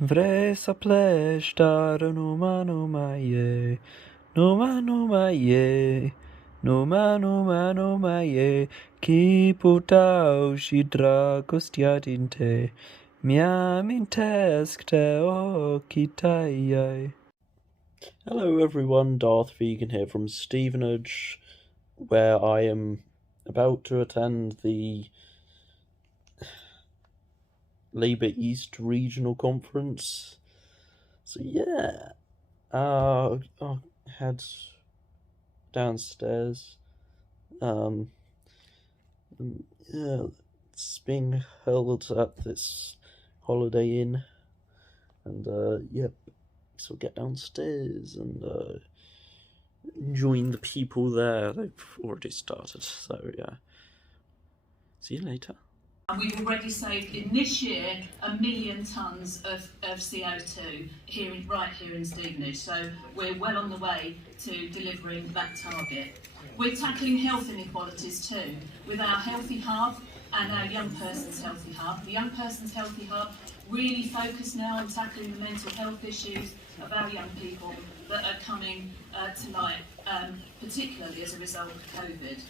Vresa pleshtar no ye, no ye, no ye, ki putau shi dragostiadinte, miamintesk te o kitai. Hello everyone, Darth Vegan here from Stevenage, where I am about to attend the Labour East Regional Conference. So yeah, I'll head downstairs. Yeah, it's being held at this Holiday Inn, and yep. So get downstairs and join the people there. They've already started, so yeah. See you later. We've already saved in this year 1 million tonnes of CO2 right here in Stevenage, so we're well on the way to delivering that target. We're tackling health inequalities too, with our Healthy Hub and our Young Person's Healthy Hub. The Young Person's Healthy Hub really focused now on tackling the mental health issues of our young people that are coming to light, particularly as a result of COVID.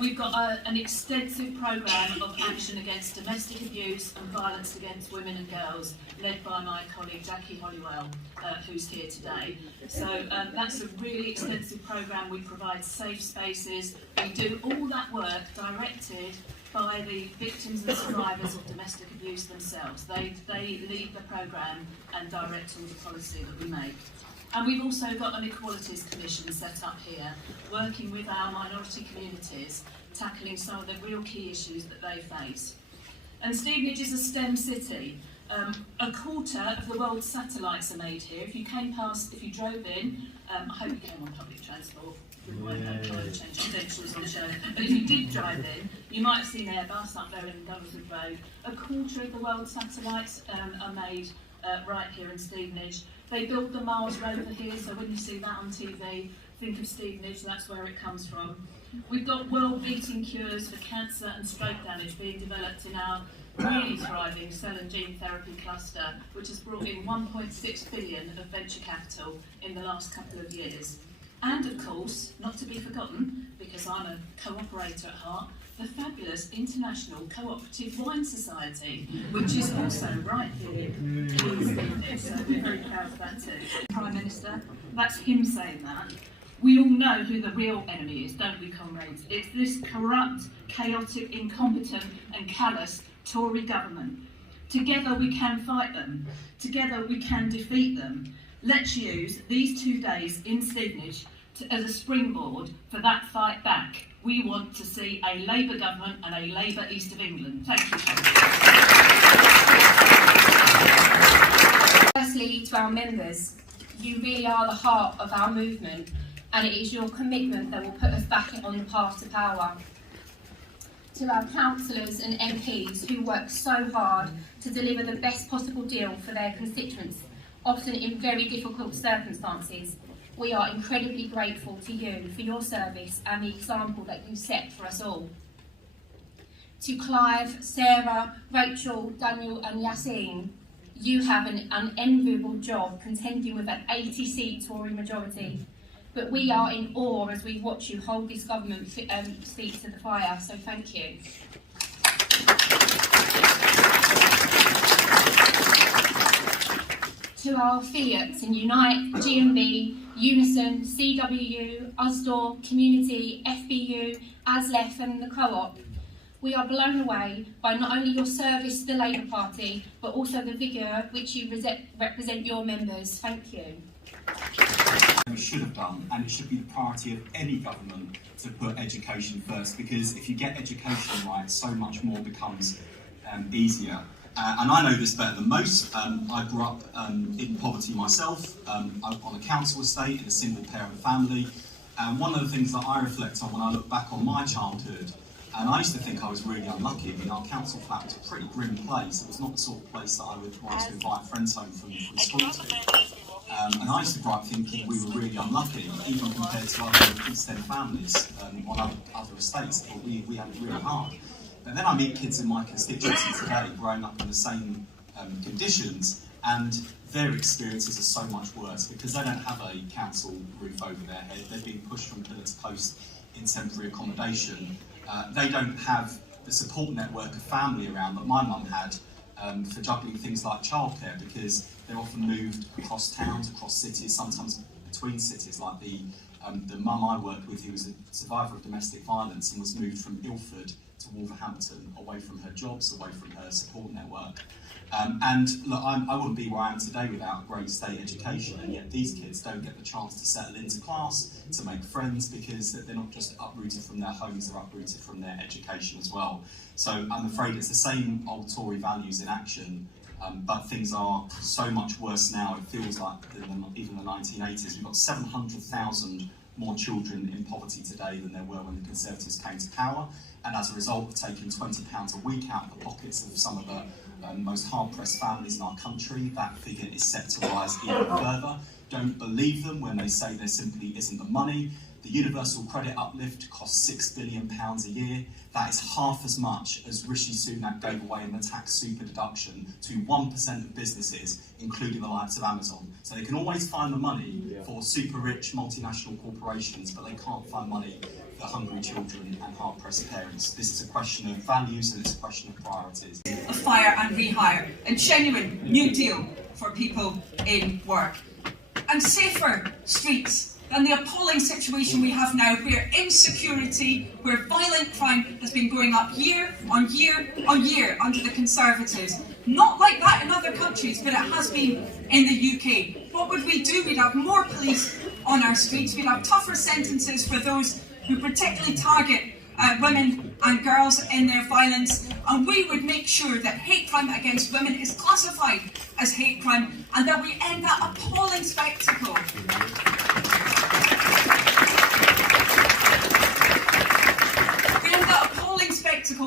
We've got an extensive programme of action against domestic abuse and violence against women and girls, led by my colleague Jackie Hollywell, who's here today. So that's a really extensive programme. We provide safe spaces. We do all that work directed by the victims and survivors of domestic abuse themselves. They lead the programme and direct all the policy that we make. And we've also got an Equalities Commission set up here, working with our minority communities, tackling some of the real key issues that they face. And Stevenage is a STEM city. A quarter of the world's satellites are made here. If you drove in, I hope you came on public transport. We won't have climate change credentials on show. But if you did drive in, you might have seen Airbus up there in Gunnerswood Road. A quarter of the world's satellites are made right here in Stevenage. They built the Mars rover here, so when you see that on TV, think of Stevenage, that's where it comes from. We've got world-beating cures for cancer and stroke damage being developed in our really thriving cell and gene therapy cluster, which has brought in 1.6 billion of venture capital in the last couple of years. And of course, not to be forgotten, because I'm a co-operator at heart, the fabulous International Cooperative Wine Society, which is also right here in Stevenage, so we're very proud of that too. Prime Minister, that's him saying that. We all know who the real enemy is, don't we, comrades? It's this corrupt, chaotic, incompetent and callous Tory government. Together we can fight them. Together we can defeat them. Let's use these 2 days in Stevenage as a springboard for that fight back. We want to see a Labour government and a Labour East of England. Thank you. Firstly, to our members, you really are the heart of our movement, and it is your commitment that will put us back on the path to power. To our councillors and MPs who work so hard to deliver the best possible deal for their constituents, often in very difficult circumstances, we are incredibly grateful to you for your service and the example that you set for us all. To Clive, Sarah, Rachel, Daniel and Yassine, you have an unenviable job contending with an 80-seat Tory majority, but we are in awe as we watch you hold this government feet to the fire, so thank you. To our affiliates in Unite, GMB, Unison, CWU, USDOR, Community, FBU, ASLEF and the Co-op, we are blown away by not only your service to the Labour Party, but also the vigour which you represent your members. Thank you. We should have done, and it should be the priority of any government to put education first, because if you get education right, so much more becomes easier. And I know this better than most. I grew up in poverty myself, on a council estate in a single parent family. And one of the things that I reflect on when I look back on my childhood, and I used to think I was really unlucky. I mean, our council flat was a pretty grim place. It was not the sort of place that I would want to invite friends home from school to. And I used to grow up thinking we were really unlucky, even compared to other East End families on other estates. I thought we had it really hard. But then I meet kids in my constituency today growing up in the same conditions, and their experiences are so much worse because they don't have a council roof over their head. They're being pushed from pillar to post in temporary accommodation. They don't have the support network of family around that my mum had for juggling things like childcare, because they're often moved across towns, across cities, sometimes between cities, like the mum I worked with, who was a survivor of domestic violence and was moved from Ilford to Wolverhampton, away from her jobs, away from her support network. And look, I wouldn't be where I am today without great state education, and yet these kids don't get the chance to settle into class, to make friends, because they're not just uprooted from their homes, they're uprooted from their education as well. So I'm afraid it's the same old Tory values in action, but things are so much worse now, it feels like, than even the 1980s. We've got 700,000 more children in poverty today than there were when the Conservatives came to power, and as a result of taking £20 a week out of the pockets of some of the most hard-pressed families in our country, that figure is set to rise even further. Don't believe them when they say there simply isn't the money. The universal credit uplift costs £6 billion a year. That is half as much as Rishi Sunak gave away in the tax super deduction to 1% of businesses, including the likes of Amazon. So they can always find the money for super rich multinational corporations, but they can't find money for hungry children and hard-pressed parents. This is a question of values and it's a question of priorities. A fire and rehire, a genuine new deal for people in work, and safer streets than the appalling situation we have now, where insecurity, where violent crime has been going up year on year on year under the Conservatives. Not like that in other countries, but it has been in the UK. What would we do? We'd have more police on our streets, we'd have tougher sentences for those who particularly target women and girls in their violence, and we would make sure that hate crime against women is classified as hate crime, and that we end that appalling spectacle.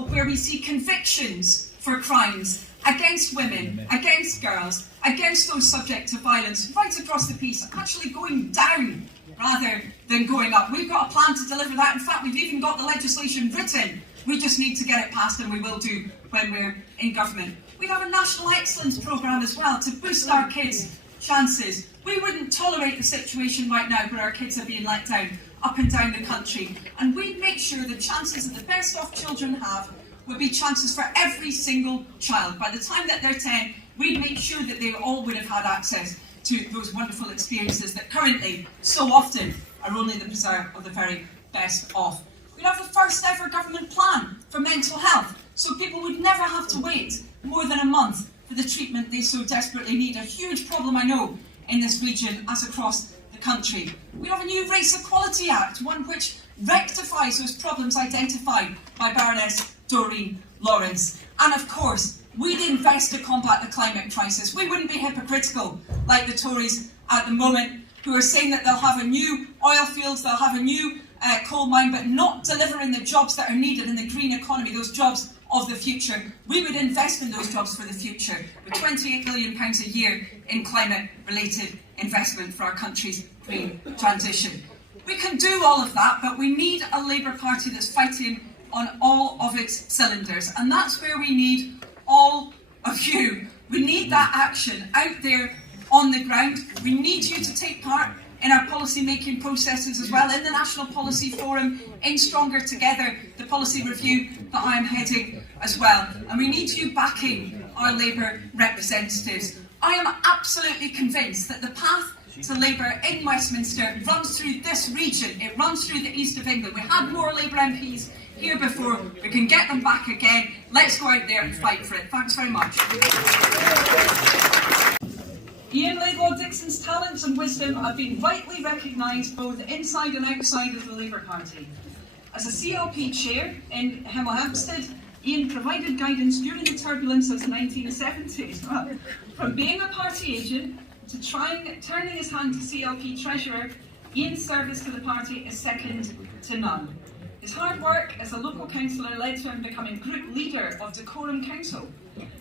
Where we see convictions for crimes against women, against girls, against those subject to violence right across the piece, actually going down rather than going up. We've got a plan to deliver that. In fact, we've even got the legislation written. We just need to get it passed, and we will do when we're in government. We'd have a national excellence programme as well to boost our kids' chances. We wouldn't tolerate the situation right now where our kids are being let down up and down the country, and we'd make sure the chances that the best off children have would be chances for every single child. By the time that they're 10, we'd make sure that they all would have had access to those wonderful experiences that currently, so often, are only the preserve of the very best off. We'd have the first ever government plan for mental health, so people would never have to wait more than a month for the treatment they so desperately need. A huge problem, I know, in this region as across the country. We have a new Race Equality Act, one which rectifies those problems identified by Baroness Doreen Lawrence. And of course, we'd invest to combat the climate crisis. We wouldn't be hypocritical like the Tories at the moment, who are saying that they'll have a new oil fields, they'll have a new coal mine, but not delivering the jobs that are needed in the green economy, those jobs of the future. We would invest in those jobs for the future, with £28 billion a year in climate-related investment for our country's green transition. We can do all of that, but we need a Labour Party that's fighting on all of its cylinders, and that's where we need all of you. We need that action out there on the ground. We need you to take part in our policy-making processes as well, in the National Policy Forum, in Stronger Together, the policy review that I am heading as well. And we need you backing our Labour representatives. I am absolutely convinced that the path to Labour in Westminster runs through this region. It runs through the east of England. We had more Labour MPs here before. We can get them back again. Let's go out there and fight for it. Thanks very much. Ian Laidlaw-Dixon's talents and wisdom have been rightly recognised both inside and outside of the Labour Party. As a CLP chair in Hemel Hempstead, Ian provided guidance during the turbulence of the 1970s. From being a party agent to turning his hand to CLP treasurer, Ian's service to the party is second to none. His hard work as a local councillor led to him becoming group leader of Dacorum Council,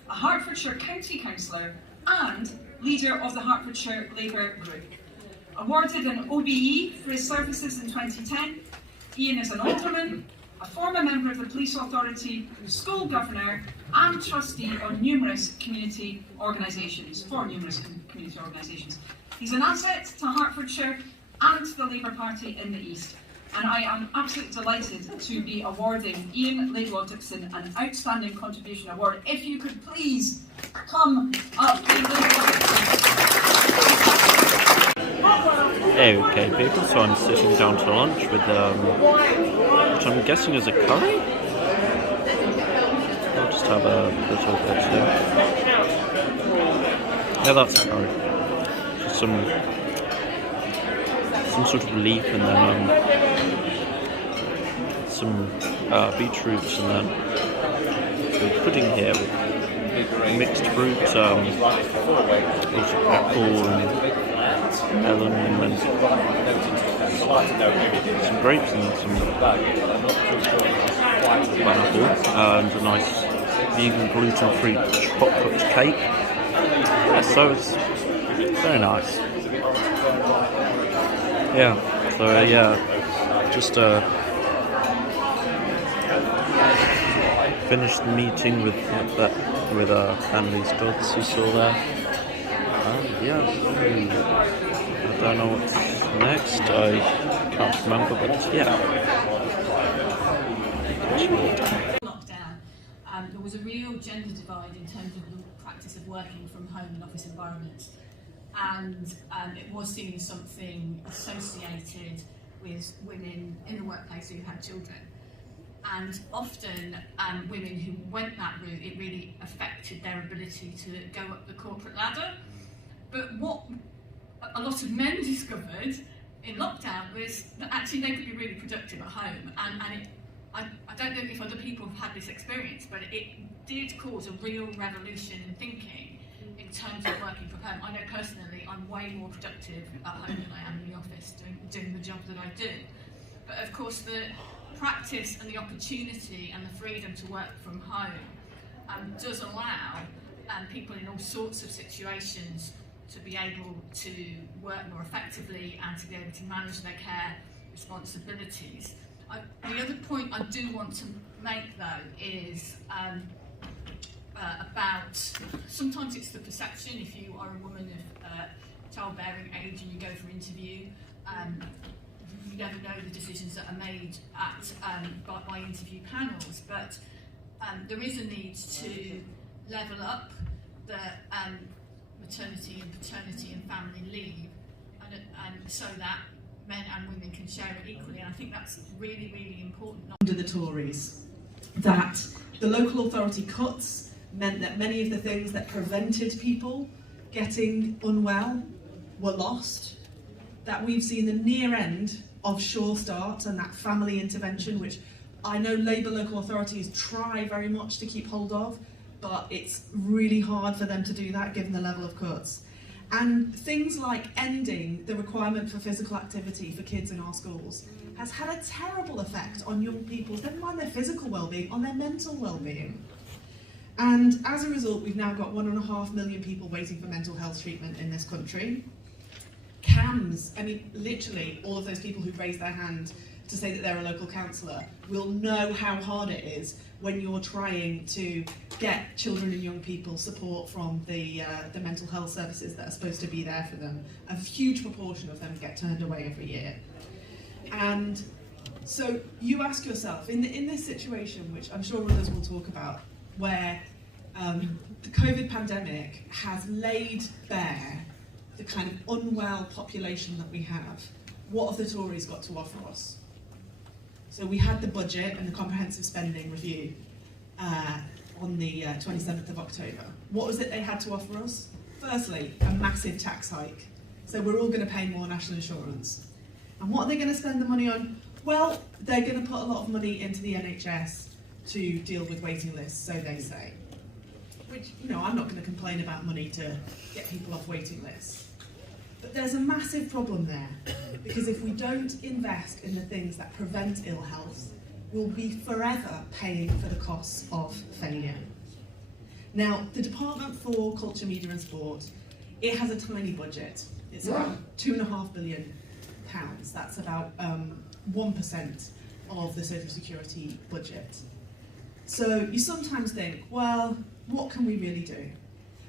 a Hertfordshire County councillor and leader of the Hertfordshire Labour Group. Awarded an OBE for his services in 2010, Ian is an alderman, a former member of the police authority, school governor, and trustee on numerous community organisations, He's an asset to Hertfordshire and to the Labour Party in the East, and I am absolutely delighted to be awarding Ian Laidlaw-Dixon an Outstanding Contribution Award. If you could please come up. Okay, people, so I'm sitting down to lunch with, which I'm guessing is a curry? I'll just have a little bit here. Yeah, that's a curry. Just some sort of leaf and then some beetroots and then the pudding here with mixed fruit, lots of apple and melon and then some grapes and some pineapple and a nice vegan gluten-free chocolate cake. Yeah, so it's very nice. Yeah, so just finished the meeting with Annalise Dodds, you saw there. I don't know what's next, I can't remember, but yeah. Lockdown, there was a real gender divide in terms of the practice of working from home in office environments, and it was seen as something associated with women in the workplace who had children. And often women who went that route, it really affected their ability to go up the corporate ladder. But what a lot of men discovered in lockdown was that actually they could be really productive at home. And I don't know if other people have had this experience, but it did cause a real revolution in thinking in terms of working from home. I know personally I'm way more productive at home than I am in the office doing the job that I do. But of course the practice and the opportunity and the freedom to work from home does allow people in all sorts of situations to be able to work more effectively and to be able to manage their care responsibilities. The other point I do want to make though is about, sometimes it's the perception, if you are a woman of childbearing age and you go for an interview, you never know the decisions that are made at by interview panels, but there is a need to level up the maternity and paternity and family leave, and so that men and women can share it equally, and I think that's really, really important. Under the Tories, that the local authority cuts meant that many of the things that prevented people getting unwell were lost, that we've seen the near end of Sure Start and that family intervention, which I know Labour local authorities try very much to keep hold of, but it's really hard for them to do that given the level of cuts. And things like ending the requirement for physical activity for kids in our schools has had a terrible effect on young people's, never mind their physical well-being, on their mental well-being. And as a result, we've now got 1.5 million people waiting for mental health treatment in this country. CAMHS, I mean, literally all of those people who raise their hand to say that they're a local counsellor will know how hard it is when you're trying to get children and young people support from the mental health services that are supposed to be there for them. A huge proportion of them get turned away every year. And so you ask yourself, in this situation, which I'm sure others will talk about, where the COVID pandemic has laid bare the kind of unwell population that we have, what have the Tories got to offer us? So we had the budget and the comprehensive spending review on the 27th of October. What was it they had to offer us? Firstly, a massive tax hike. So we're all going to pay more national insurance. And what are they going to spend the money on? Well, they're going to put a lot of money into the NHS to deal with waiting lists, so they say. Which, you know, I'm not going to complain about money to get people off waiting lists. But there's a massive problem there, because if we don't invest in the things that prevent ill health, we'll be forever paying for the costs of failure. Now, the Department for Culture, Media and Sport, it has a tiny budget. It's about £2.5 billion. That's about 1% of the social security budget. So you sometimes think, well, what can we really do?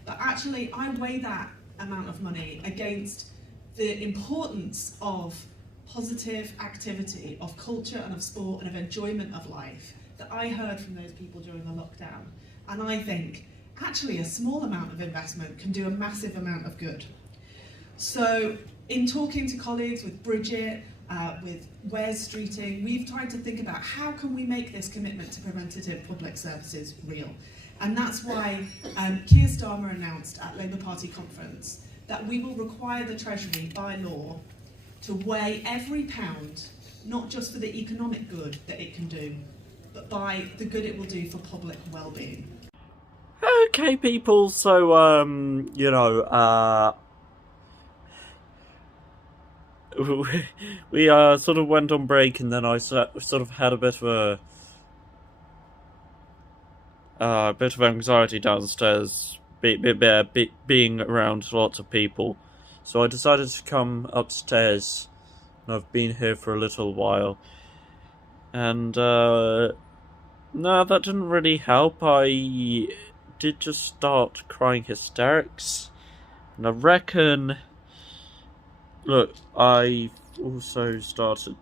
But actually, I weigh that amount of money against the importance of positive activity, of culture and of sport and of enjoyment of life that I heard from those people during the lockdown. And I think, actually, a small amount of investment can do a massive amount of good. So in talking to colleagues, with Bridget, with Wes Streeting, we've tried to think about how can we make this commitment to preventative public services real. And that's why Keir Starmer announced at Labour Party conference that we will require the Treasury by law to weigh every pound, not just for the economic good that it can do, but by the good it will do for public well-being. Okay, people, so, we sort of went on break, and then I sort of had a bit of anxiety downstairs, being around lots of people. So I decided to come upstairs, and I've been here for a little while. And, no, that didn't really help. I did just start crying hysterics. And I reckon... Look, I also started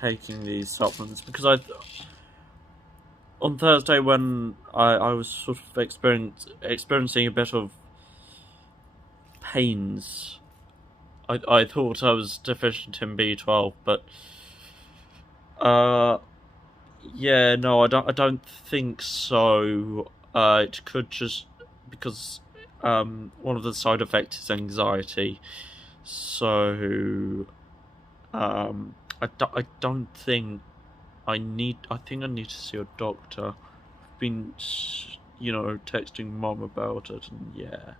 taking these supplements because on Thursday when I was sort of experiencing a bit of pains, I thought I was deficient in B12, but yeah, no, I don't think so. It could just because one of the side effects is anxiety. So, I don't think I think I need to see a doctor. I've been, texting Mum about it, and yeah.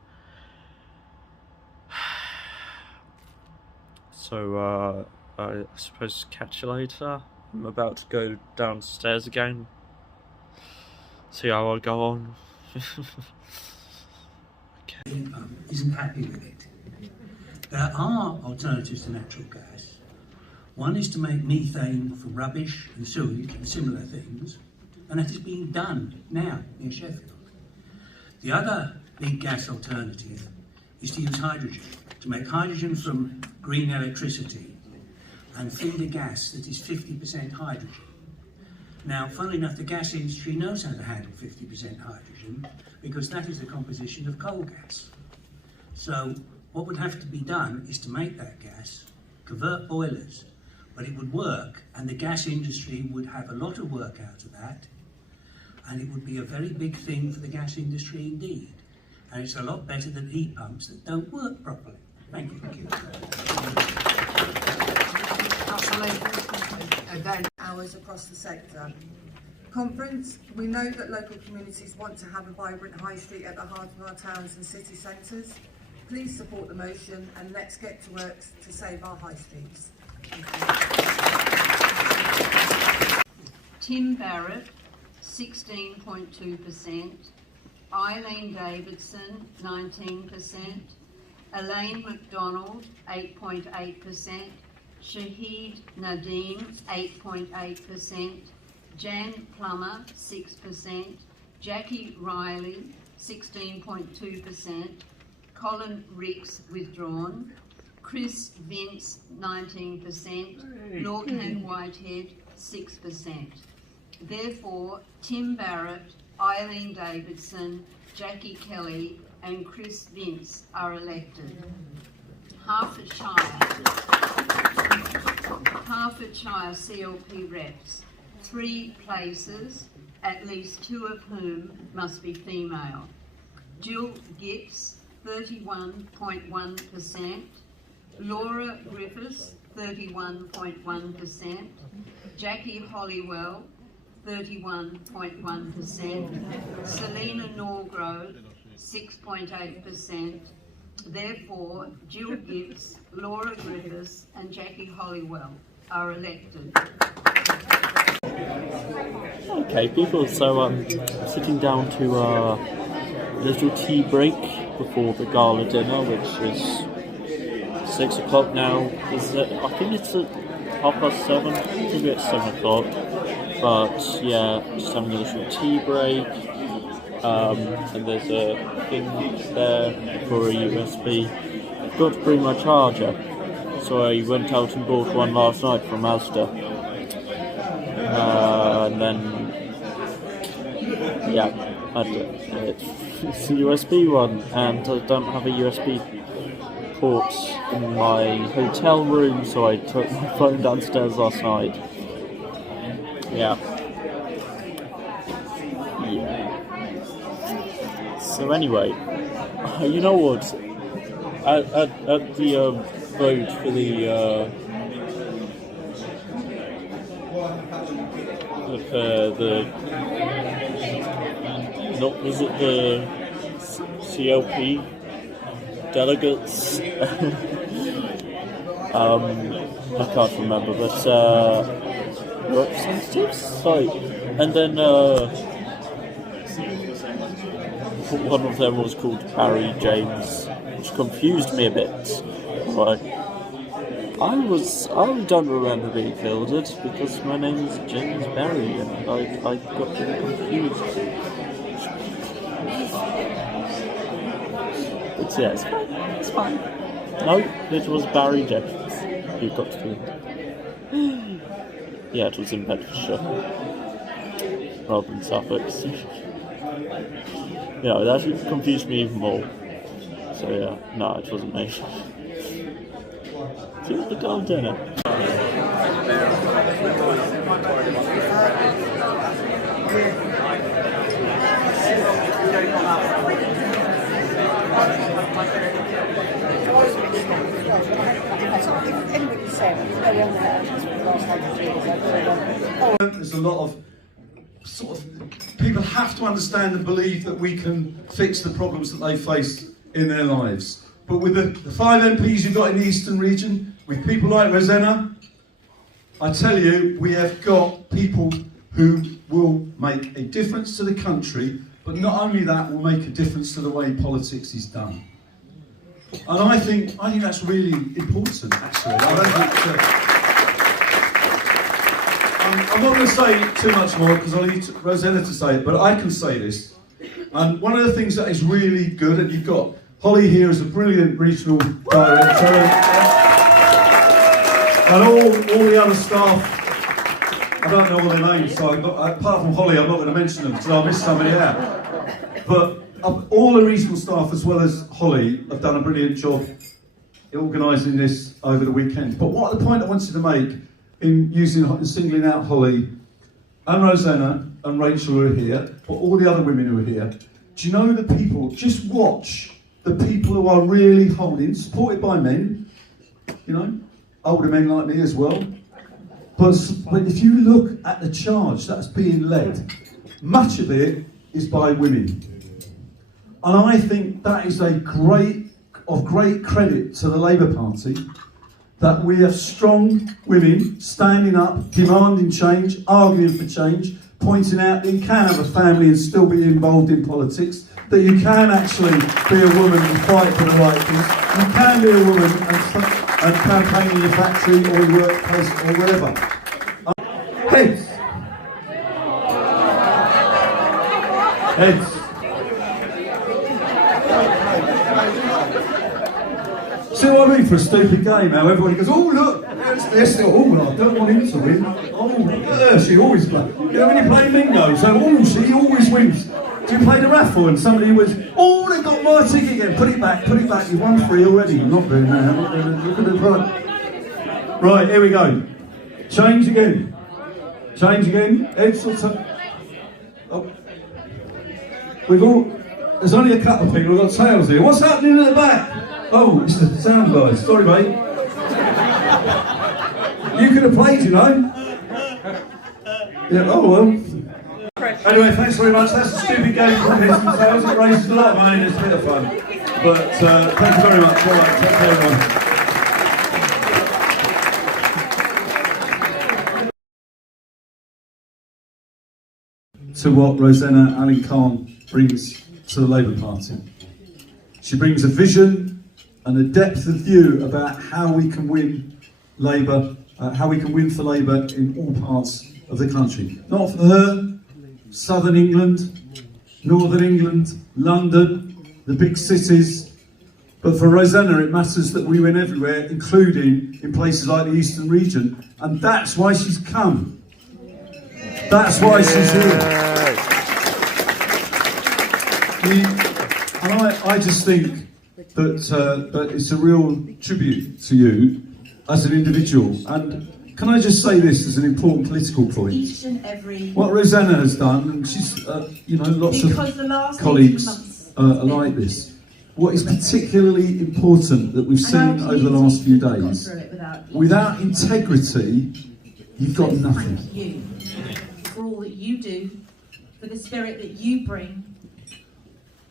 So, I suppose catch you later. I'm about to go downstairs again. See how I go on. Okay. Isn't happy with it. There are alternatives to natural gas. One is to make methane from rubbish and sewage and similar things, and that is being done now near Sheffield. The other big gas alternative is to use hydrogen, to make hydrogen from green electricity and feed a gas that is 50% hydrogen. Now, funnily enough, the gas industry knows how to handle 50% hydrogen because that is the composition of coal gas. So, what would have to be done is to make that gas, convert boilers, but it would work, and the gas industry would have a lot of work out of that, and it would be a very big thing for the gas industry indeed. And it's a lot better than heat pumps that don't work properly. Thank you. Event hours across the sector. Conference, we know that local communities want to have a vibrant high street at the heart of our towns and city centres. Please support the motion and let's get to work to save our high streets. Tim Barrett, 16.2%, Eileen Davidson, 19%, Elaine McDonald, 8.8%, Shahid Nadeem, 8.8%, Jan Plummer, 6%, Jackie Riley, 16.2%, Colin Ricks, withdrawn, Chris Vince, 19%, Lorcan Whitehead, 6%. Therefore, Tim Barrett, Eileen Davidson, Jackie Kelly and Chris Vince are elected. Hertfordshire CLP reps, 3 places, at least 2 of whom must be female. Jill Gibbs, 31.1%, Laura Griffiths, 31.1%, Jackie Hollywell, 31.1%, Selena Norgrove, 6.8%. Therefore, Jill Gibbs, Laura Griffiths and Jackie Hollywell are elected. Okay, people, so I'm sitting down to a little tea break before the gala dinner, which is 6 o'clock now. I think it's at 7:30. Maybe it's 7 o'clock. But yeah, just having a little tea break. And there's a thing there for a USB. Got to bring my charger, so I went out and bought one last night from Asda. And then, yeah, it's a USB one, and I don't have a USB port in my hotel room, so I took my phone downstairs last night. Yeah. So anyway, you know what? At the vote for the not was it the CLP delegates? I can't remember, but representatives. Sorry, and then one of them was called Barry James, which confused me a bit. Like, I don't remember being fielded because my name is James Barry, and I got really confused. But yeah, it's fine. No, it was Barry James who got fielded. Yeah, it was in Bedfordshire rather than Suffolk. Yeah, that confused me even more. So yeah, no, it wasn't me. Here's the gold dinner. There's a lot of people have to understand and believe that we can fix the problems that they face in their lives. But with the 5 MPs you've got in the Eastern region, with people like Rosanna, I tell you, we have got people who will make a difference to the country, but not only that, will make a difference to the way politics is done. And I think that's really important, actually. I don't think I'm not going to say too much more because I need Rosanna to say it, but I can say this. And one of the things that is really good, and you've got Holly here as a brilliant regional director, and all the other staff, I don't know all their names, so apart from Holly, I'm not going to mention them because I'll miss somebody out. But all the regional staff, as well as Holly, have done a brilliant job organising this over the weekend. But what the point I wanted to make in singling out Holly and Rosanna and Rachel who are here, but all the other women who are here, do you know the people, just watch the people who are really holding, supported by men, you know, older men like me as well, but if you look at the charge that's being led, much of it is by women. And I think that is of great credit to the Labour Party, that we have strong women standing up, demanding change, arguing for change, pointing out that you can have a family and still be involved in politics, that you can actually be a woman and fight for the right things, you can be a woman and campaign in your factory or your workplace or wherever. Heads. Heads. See what I mean for a stupid game, how everybody goes, oh look, they're still, oh I don't want him to win. Oh look at her, she always plays. You know when you play bingo, so oh she always wins. Do you play the raffle and somebody wins, oh they got my ticket again, put it back, you won 3 already. I'm not doing that, I'm not doing that. Look at the right. Right, here we go. Change again. Heads or something. Oh. There's only a couple of people who've got tails here. What's happening at the back? Oh, it's the sound guys. Sorry, mate. You could have played, you know. Yeah, oh well. Anyway, thanks very much. That's a stupid game for heads and tails. It raises a lot of money and it's a bit of fun. But thank you very much. All right, take care, everyone. To what Rosanna Allen-Khan brings to the Labour Party. She brings a vision and a depth of view about how we can win Labour, how we can win for Labour in all parts of the country. Not for her, Southern England, Northern England, London, the big cities, but for Rosanna it matters that we win everywhere, including in places like the Eastern region, and that's why she's come. That's why she's here. And I just think that it's a real tribute to you as an individual. And can I just say this as an important political point? Each and every... What Rosanna has done, and she's, lots of colleagues are like this. What is particularly important that we've seen over the last few days, without integrity, you've got nothing. Thank you for all that you do, for the spirit that you bring,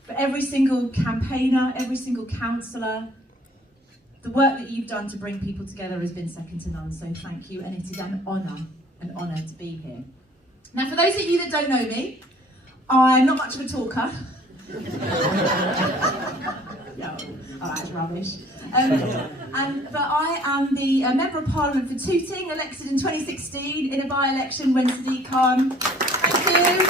for every single campaigner, every single councillor. The work that you've done to bring people together has been second to none, so thank you, and it is an honour to be here. Now, for those of you that don't know me, I'm not much of a talker. No, that's rubbish. But I am the Member of Parliament for Tooting, elected in 2016 in a by-election when Sadiq Khan. Thank you.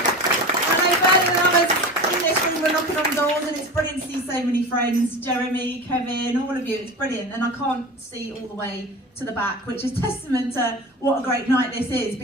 And I know that others in this room were knocking on doors, and it's brilliant to see so many friends. Jeremy, Kevin, all of you, it's brilliant. And I can't see all the way to the back, which is testament to what a great night this is.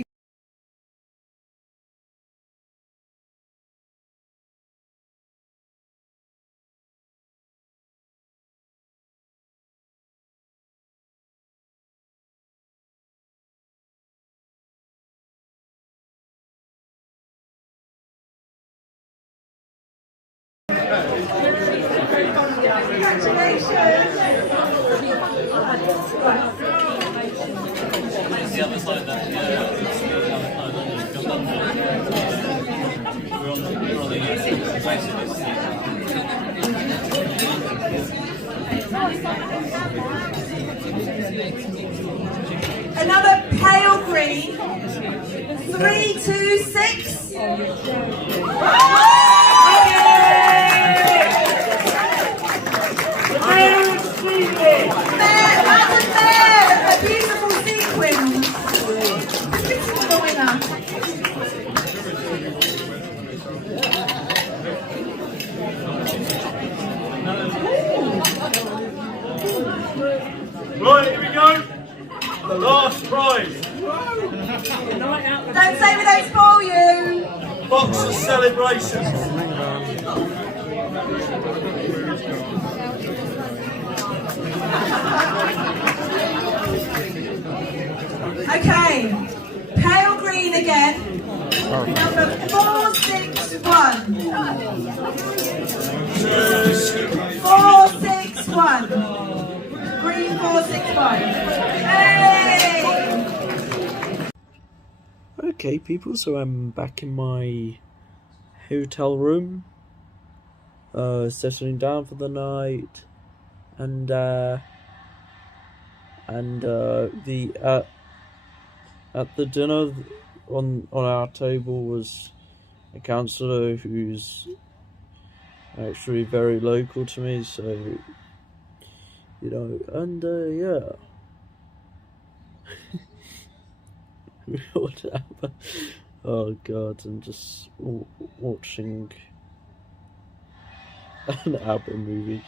Another pale green, 3, 2, 6. A beautiful sequin. The winner. Right, here we go. The last prize. Don't say we don't spoil you. Box of celebrations. Okay, pale green again. Number 461. 461. Green 461. Hey! Okay, people, so I'm back in my hotel room, settling down for the night, and at the dinner on our table was a councillor who's actually very local to me, so and yeah. What happened? Oh god, I'm just watching an ABBA movie.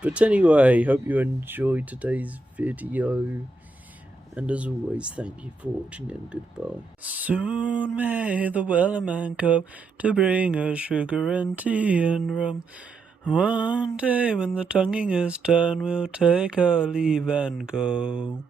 But anyway, hope you enjoyed today's video. And as always, thank you for watching and goodbye. Soon may the Wellerman come to bring us sugar and tea and rum. One day when the tonguing is done, we'll take our leave and go.